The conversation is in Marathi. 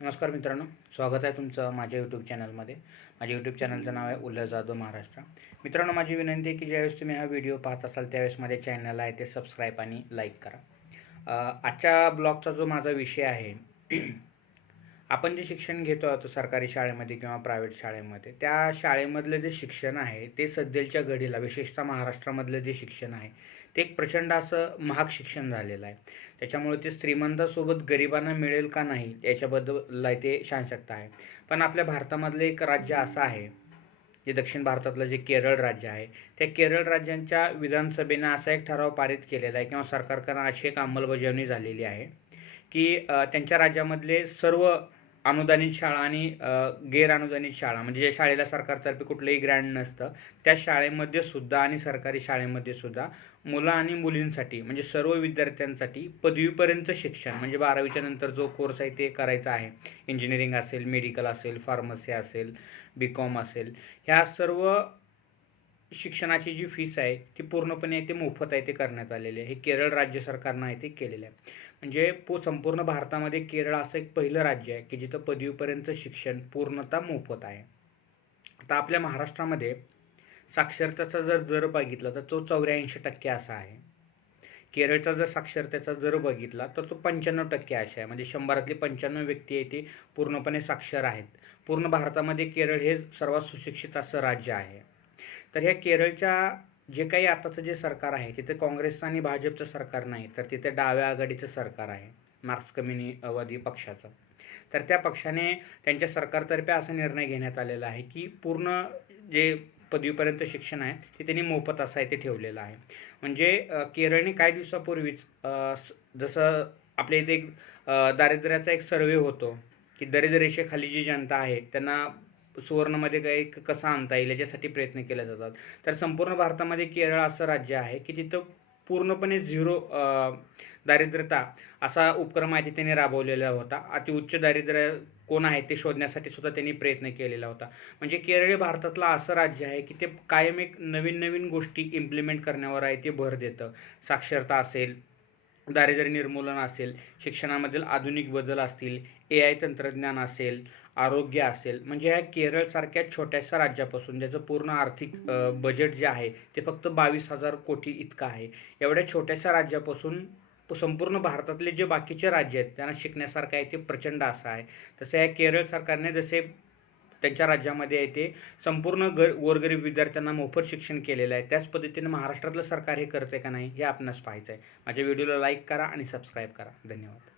नमस्कार मित्रांनो, स्वागत आहे तुमचं माझ्या यूट्यूब चॅनलमध्ये. माझ्या यूट्यूब चॅनलचं नाव आहे उल्हास जाधव महाराष्ट्र. मित्रांनो, माझी विनंती आहे की ज्यावेळेस तुम्ही हा व्हिडिओ पाहत असाल त्यावेळेस माझ्या चॅनलला आहे ते सबस्क्राईब आणि लाईक करा. आजच्या ब्लॉगचा जो माझा विषय आहे आपण जे शिक्षण घेतो आहोत सरकारी शाळेमध्ये किंवा प्रायव्हेट शाळेमध्ये, त्या शाळेमधलं जे शिक्षण आहे ते सध्याच्या घडीला विशेषतः महाराष्ट्रामधलं जे शिक्षण आहे ते एक प्रचंड असं महाग शिक्षण झालेलं आहे. त्याच्यामुळे ते श्रीमंतासोबत गरिबांना मिळेल का नाही याच्याबद्दल ते शांशकता आहे. पण आपल्या भारतामधलं एक राज्य असं आहे, जे दक्षिण भारतातलं जे केरळ राज्य आहे, त्या केरळ राज्यांच्या विधानसभेनं असा एक ठराव पारित केलेला आहे किंवा सरकारकडून अशी एक अंमलबजावणी झालेली आहे की त्यांच्या राज्यामधले सर्व अनुदानित शाळा आणि गैरअनुदानित शाळा, म्हणजे ज्या शाळेला सरकारतर्फे कुठलंही ग्रँट नसतं त्या शाळेमध्ये सुद्धा आणि सरकारी शाळेमध्ये सुद्धा मुलं आणि मुलींसाठी म्हणजे सर्व विद्यार्थ्यांसाठी पदवीपर्यंत शिक्षण, म्हणजे 12वीच्या नंतर जो कोर्स आहे ते करायचा आहे, इंजिनिअरिंग असेल, मेडिकल असेल, फार्मसी असेल, बी.कॉम असेल, ह्या सर्व शिक्षणाची जी फीस आहे ती पूर्णपणे ते मोफत आहे ते करण्यात आलेले आहे. हे केरळ राज्य सरकारनं आहे ते केलेलं आहे. म्हणजे संपूर्ण भारतामध्ये केरळ असं एक पहिलं राज्य आहे की जिथं पदवीपर्यंत शिक्षण पूर्णतः मोफत आहे. आता आपल्या महाराष्ट्रामध्ये साक्षरतेचा जर दर बघितला तर तो 84% असा आहे. केरळचा जर साक्षरतेचा दर बघितला तर तो 95% असा आहे. म्हणजे 100रातली 95 व्यक्ती आहे ते पूर्णपणे साक्षर आहेत. पूर्ण भारतामध्ये केरळ हे सर्वात सुशिक्षित असं राज्य आहे. तर ह्या केरळच्या जे काही आताचं जे सरकार आहे तिथे काँग्रेसचं आणि भाजपचं सरकार नाही, तर तिथे डाव्या आघाडीचं सरकार आहे, मार्क्स कम्युनिवादी पक्षाचं. तर त्या पक्षाने त्यांच्या सरकारतर्फे असा निर्णय घेण्यात आलेला आहे की पूर्ण जे पदवीपर्यंत शिक्षण आहे ते त्यांनी मोफत असं आहे ते ठेवलेलं आहे. म्हणजे केरळने काही दिवसापूर्वीच जसं आपल्या इथे एक दारिद्र्याचा एक सर्वे होतो की दारिद्र्य रेषेखाली जी जनता आहे त्यांना सुवर्णमध्ये काही कसं आणता येईल याच्यासाठी प्रयत्न केले जातात. तर संपूर्ण भारतामध्ये केरळ असं राज्य आहे की तिथं पूर्णपणे झिरो दारिद्र्यता असा उपक्रम आहे त्यांनी राबवलेला होता. अतिउच्च दारिद्र्य कोण आहे ते शोधण्यासाठी सुद्धा त्यांनी प्रयत्न केलेला होता. म्हणजे केरळ हे भारतातलं असं राज्य आहे की ते कायम एक नवीन नवीन गोष्टी इम्प्लिमेंट करण्यावर आहे ते भर देतं. साक्षरता असेल, दारिद्र्य निर्मूलन असेल, शिक्षणामधील आधुनिक बदल असतील, AI तंत्रज्ञान असेल, आरोग्य असेल, म्हणजे ह्या केरळसारख्या छोट्याशा राज्यापासून ज्याचं पूर्ण आर्थिक बजेट जे आहे ते फक्त 22,000 कोटी इतकं आहे, एवढ्या छोट्याशा राज्यापासून संपूर्ण भारतातले जे बाकीचे राज्य आहेत त्यांना शिकण्यासारखं आहे ते प्रचंड असं आहे. तसं या केरळ सरकारने जसे त्यांच्या राज्यामध्ये आहे ते संपूर्ण गोरगरीब विद्यार्थ्यांना मोफत शिक्षण केलेलं आहे, त्याच पद्धतीने महाराष्ट्रातलं सरकार हे करते का नाही हे आपणास पाहायचं आहे. माझ्या व्हिडिओला लाईक करा आणि सबस्क्राईब करा. धन्यवाद.